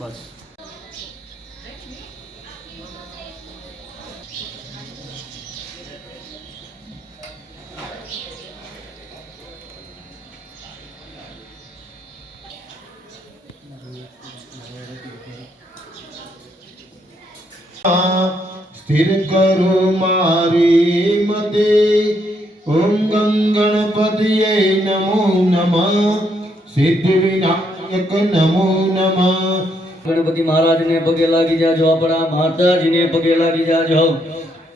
બસ स्थिर करो मारी मते ओम गणपतये नमो नमः सिद्धि विनायक नमो नमः। गणपति महाराज ने पगे लागी जाजो, अपना माता जी ने पगे लागी जाजो।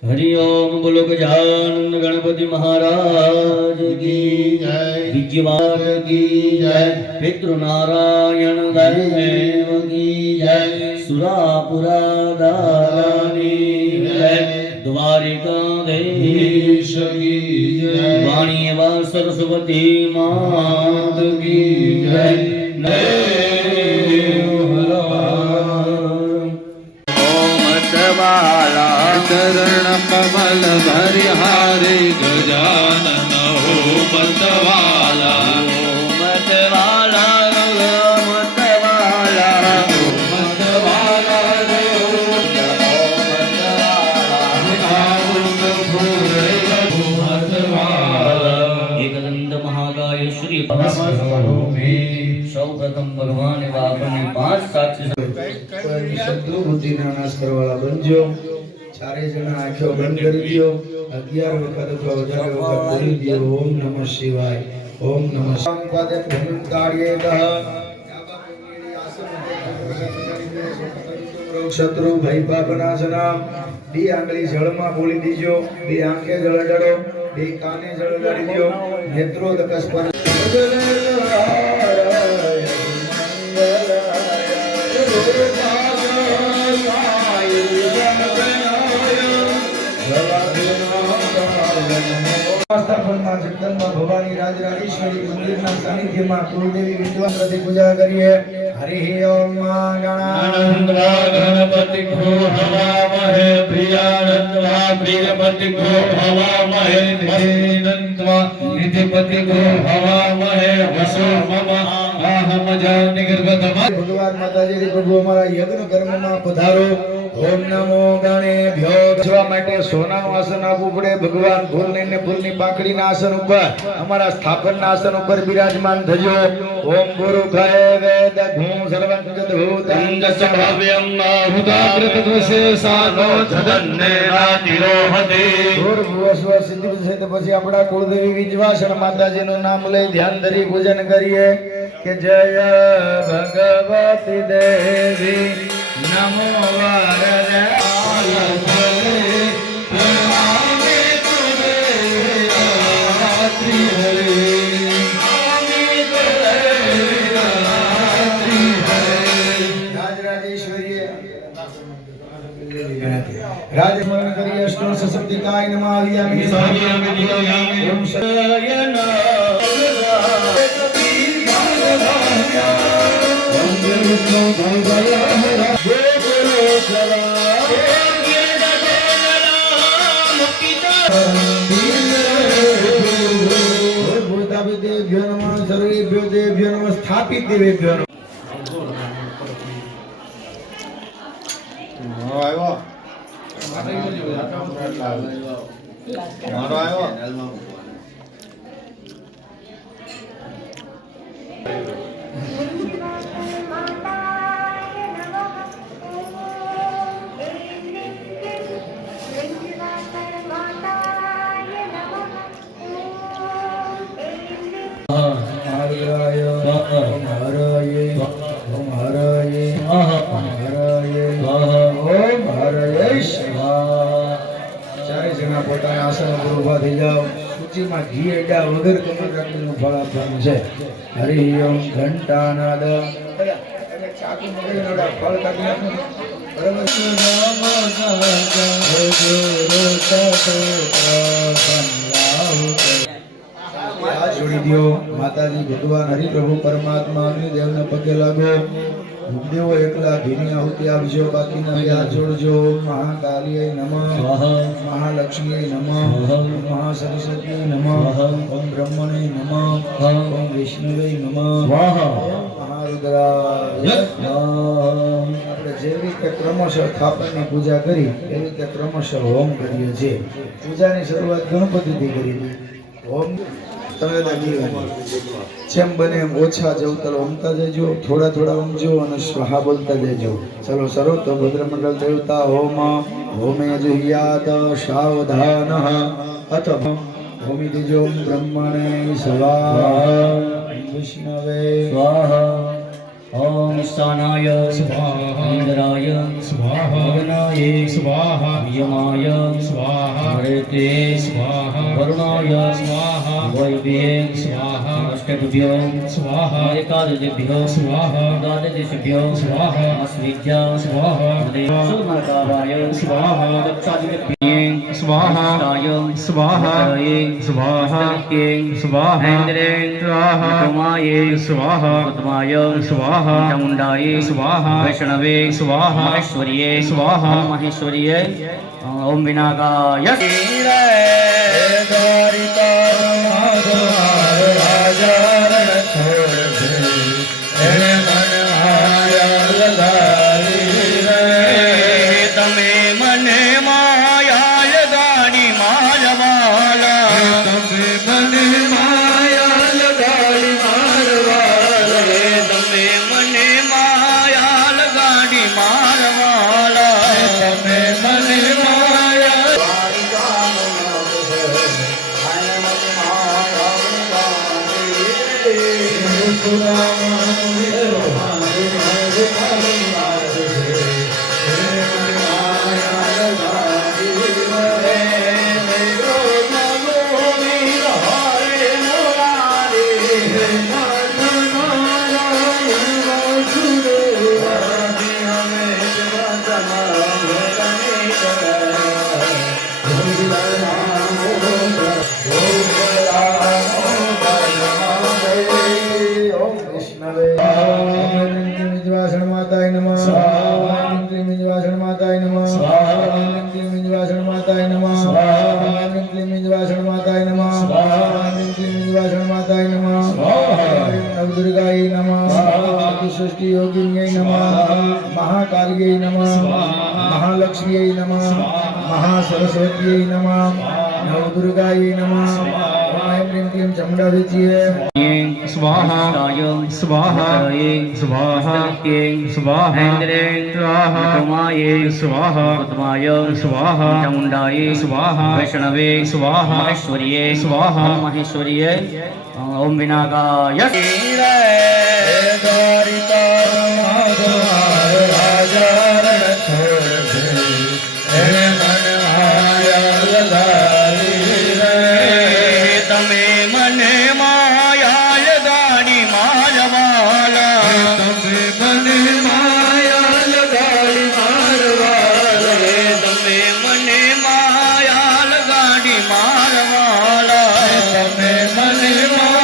हरि ओम बोलो गजानन गणपति महाराज की जय, विजयवार की जय, पितृ नारायण देव की जय, सुरापुरा दानी जय, द्वारिकाधीश की जय, वाणी एवं सरस्वती मात की जय। चरण कमल भरिहारे गजानन हो मतवाला मतवाला मतवाला मतवाला एकदंत महाकाय श्री सौ प्रथम भगवान आपने 5 साक्षी शत्रु बुद्धि ना नाश करवाला बनजो। चारे जना आंखों बंद कर दियो। 11 वखत अथवा વધારે વખત બોલી દિયો ઓમ નમઃ શિવાય ઓમ નમઃ સંપદે ભૂતાર્યેતઃ શત્રુ ભય પાપનાશના। બે આંગળી જળમાં બોલી દીજો, બે આંખે જળ ડળો, બે કાને જળ ડળી દિયો, નેત્રોદક સ્પર્શ जगदंबा भवानी राजराजेश्वरी मंदिर सानिध्यમાં કુળદેવી વિદ્વાન પૂજા કરીએ। हरि ओम गणानंदवा गणपति को हवामहे प्रियानंदवा प्रियपति को हवामहे निधिनंदवा निधिपति को हवामहे वसो मम आहम जानि गर्भतम। भगवान माताजी प्रभु हमारा यज्ञ कर्मમાં પધારો। ओम नमो गणेभ्यो। બેસવા માટે સોનાનું આસન આપવું પડે। ભગવાન ફૂલની ફૂલની પાંખડીના આસન ઉપર, અમારા સ્થાપનના આસન ઉપર બિરાજમાન થજો। ઓમ ગુરુ ખાય વેદ ભૂ સર્વં જદભૂતં સંગસ્વભવ્યમ હુતાકૃતવસે સાનો જગન્ને નાતિરોહતે। ભૂર્ભુવસ્વ સિદ્ધિ સહિત પછી આપણા કુળદેવી વિજવાસણ માતાજીનું નામ લઈ ધ્યાન ધરી પૂજન કરીએ કે જય ભગવતી દેવી નમો વરદે राजमन करिए अष्टो सशक्तिकाय नमः आलियामि स्वामियामि दिव्यामि ओम शयन विष्णु भगवया देव्यो नमः सर्वेभ्यो देव्यो नमः स्थापित देवेभ्यो नमः। આવ્યો મારો આવ્યો પોતાના આસન પર ઊભા થઈ જાઓ। સૂચિમાં ઘી એડા વગર તમે રાત્રિનું ફળ આપવાનું છે। હરિ ઓમ ઘંટાનાદ ચાકુ મગજના ફળ કાઢી નાખો બરાબર। હાથ જોડી દો। માતાજી ભગવાન હરિ પ્રભુ પરમાત્મા અગ્નિદેવને પગે લાગો। ભૂદેવો એકલા ઘીની આહુતિ આપજો, બાકીના બે હાથ જોડજો. ઓમ મહાકાલીય નમઃ, સ્વાહા મહાલક્ષ્મીય નમઃ, સ્વાહા મહાસરસ્વતીય નમઃ, સ્વાહા ઓમ બ્રહ્મણે નમઃ, સ્વાહા ઓમ વિષ્ણુવે નમઃ, સ્વાહા મહારુદ્રાય. સ્વાહા આપણે જેવી રીતે ક્રમશઃ સ્થાપનની પૂજા કરી એવી રીતે ક્રમશઃ હોમ કરીએ છીએ. પૂજાની શરૂઆત ગણપતિથી કરી હતી. હોમ તમે જેમ બને એમ ઓછા જવતલ ઓમતા જજો, થોડા થોડા ઓમજો અને સ્વાહા બોલતા જજો. ચલો સરો તો ભદ્રમંડળ દેવતા હોમ હોમે જુહ્યાત સાવધાન અથ હોમી દીજો બ્રહ્મણે સ્વાહા વિષ્ણવે સ્વાહા ઓમ ઈશાનાય સ્વાહા ઇન્દ્રાય સ્વાહા ગગનાય સ્વાહા યમાય સ્વાહા હરેતે સ્વાહા વરુણાય સ્વાહા વૈભ્યે સ્વાહા અષ્ટભ્યો સ્વાહા એકાદશભ્યો સ્વાહા દ્વાદશભ્યો સ્વાહા અસ્વિદ્યા સ્વાહા સુમકારાય સ્વાહા દક્ષાદિભ્યે સ્વાહા સ્વાહા સ્વાહા સ્વાહા સ્વાહા ઇન્દ્રે સ્વાહા કુમાયે સ્વાહા ઉત્તમાય સ્વાહા ચામુંડાય સ્વાહા વૈષ્ણવે સ્વાહા મહેશ્વરીય સ્વાહા મહેશ્વરીય ઓમ વિનાગાય તમે મને માયા લગાડી મારવાલા તમે મને માયા લગાડી મારવાલા તમે મને માયા લગાડી મારવાલા તમે મને માયા માતાય નમઃ. માતાય નમઃ. માતાય નમઃ. માતાય નમઃ. માતાય નમઃ. નવદુર્ગાય નમઃ. ષષ્ઠી યોગિન્યై નમઃ. મહાકાલ્यै નમઃ. મહાલક્ષ્મ્यै નમઃ. મહાસરસ્વત્यै નમઃ. નવદુર્ગાય નમઃ. ઓમ ક્લીમ ક્લીમ ચામુંડા વેચીએ. સ્વાહા સ્વાહા સ્વાહા સ્વાહા સ્વાહા સ્વાહા સ્વાહા ચામુંડાય સ્વાહા વૈષ્ણવે સ્વાહા મહેશ્વરીય સ્વાહા મહેશ્વરીય ઓમ વિનાગાય તમે મને માયા લગાડી મારવાલા તમે મને માયા લગાડી મારવાલા તમે મને માયા લગાડી મારવાલા તમે મને માયા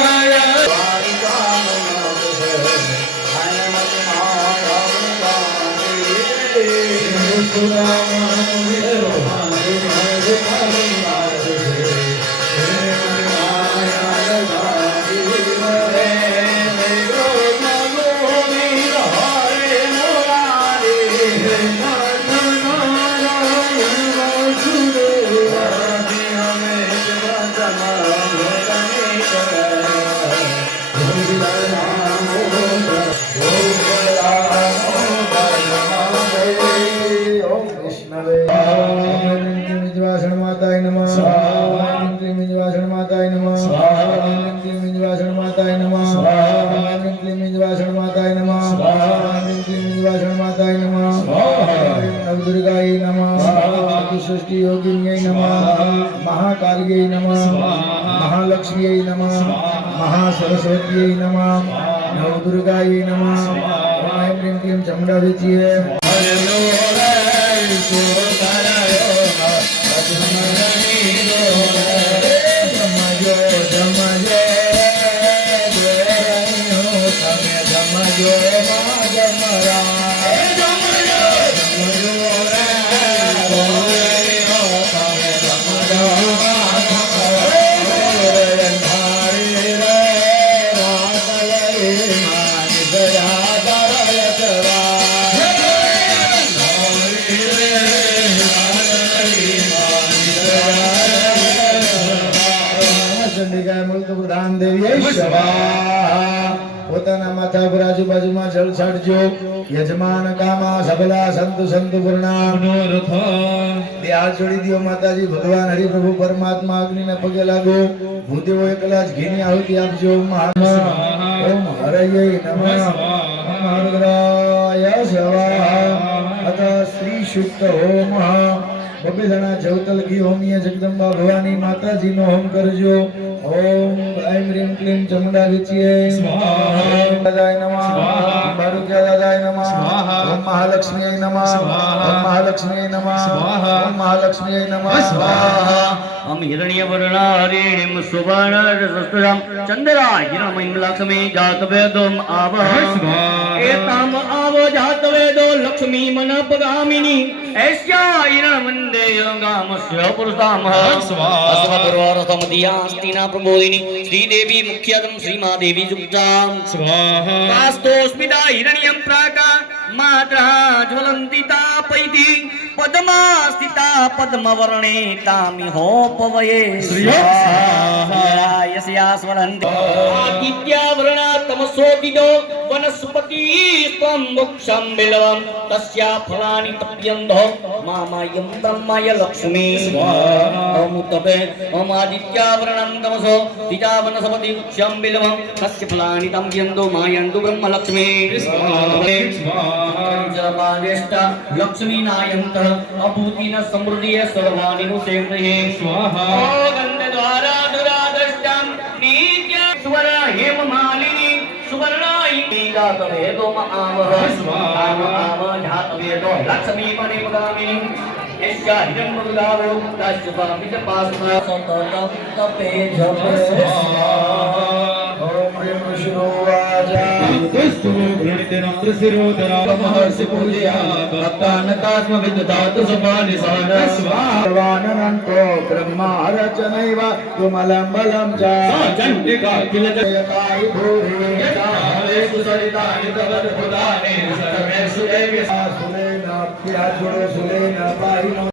માતાય નમઃ. માતાય નમઃ. માતાય નમઃ. માતાય નમઃ. માતાય નમઃ. નવદુર્ગાય નમઃ. ષષ્ઠી યોગિન્યై નમઃ. મહાકાલ્यै નમઃ. મહાલક્ષ્મ્यै નમઃ. મહાસરસ્વત્यै નમઃ. નવદુર્ગાય નમઃ. ઓમ ક્લીમ ક્લીમ ચામુંડા વેચીએ. જમજો આજુબાજુમાં જળ છાડજો યજમાન કામા સબલા સંતુ સંતુ પૂર્ણા મનોરથ બે હાથ જોડી દો માતાજી ભગવાન હરિપ્રભુ પરમાત્મા અગ્નિને પગે લાગો ભૂદેવો એક ગ્લાસ ઘીની આહુતિ આપજો ઓમ હરયે નમઃ ઓમ હરદ્રાય સ્વાહા અત શ્રી શુક્ત હોમ બબે જણા જવતલ ઘી હોમીય જગદંબા ભવાની માતાજીનો હોમ કરજો ઓમ આઈમ રીમ ક્લીમ ચમુંડા વિચીએ સ્વાહા દાદાય નમઃ સ્વાહા બારુક્યા દાદાય નમઃ સ્વાહા ઓમ મહાલક્ષ્મીય નમઃ સ્વાહા ઓમ મહાલક્ષ્મીય નમઃ સ્વાહા ઓમ મહાલક્ષ્મીય નમઃ સ્વાહા અમ હિરણ્યવર્ણારીણિમ સુવર્ણરસસ્તુરામ ચંદ્રા હિરણમયીમ લક્ષ્મી જાતવેદોમ આવ સ્વાહા એતામ આવ જાતવેદો લક્ષ્મી મનપગામિની એસ્યા હિરણવંદે યોગામસ્ય પુરુષામ સ્વાહા અસ્મપૂર્વારથમધિયાસ્તિના પ્રબોધિની શ્રીદેવી મુખ્યતમ શ્રીમાદેવી યુક્તામ સ્વાહા કાસ્તોસ્મિતા હિરણ્યમ પ્રાકા માત્રા જ્વલંતી તાપૈતિ પદ્મા સ્થિતા પદ્મવર્ણે તામિહોપવયે સ્વાહા યસ્યાસ્વરન્તિ આદિત્યાવર્ણા તમસોદિદો વનસ્પતિ સ્વં વૃક્ષં બિલ્વં તસ્યા ફલાનિ તપ્યન્તો મામાયં બ્રહ્માય લક્ષ્મી સ્વાહા ઓમ તપે ઓમ આદિત્યાવર્ણં તમસો દિજા વનસ્પતિ વૃક્ષં બિલ્વં તસ્ય ફલાનિ તપ્યન્તો માયન્તુ બ્રહ્મ લક્ષ્મી સ્વાહા લક્ષ્મી નાયંત અભૂતિન સમૃદ્ધિ સર્વાણી સેવ્યે સ્વાહા ગંધ દ્વારા દુરાદષ્ટમ નિત્ય સ્વર હેમ માલિની સુવર્ણાઈ ગાત વેદો મહાવહ સ્વાહા આવ જાત વેદો લક્ષ્મી મને પગામિની એસ્યા હિરમ મુગાવો તાસ્વા મિત પાસના સંતત તપે જપે ઓમ રીમ વિષ્ણુ વાજા પુસ્તુ ગૃણીતેનમ ત્રિશિરોધરા મહર્ષિ પૂજયા ભક્તાનકાસ્મ વિદધાતુ સપાનિ સાન સર્વાનંતો બ્રહ્મા રચનૈવ તુમલં બલં ચ ચંડિકા કિલ જયકાય ભૂરે જયાલેષુ સરિતાનિ તવદ ભુતાને સર્વેષુ દેવી સુલેન પ્રિયા જોડો સુલેન પાહિનો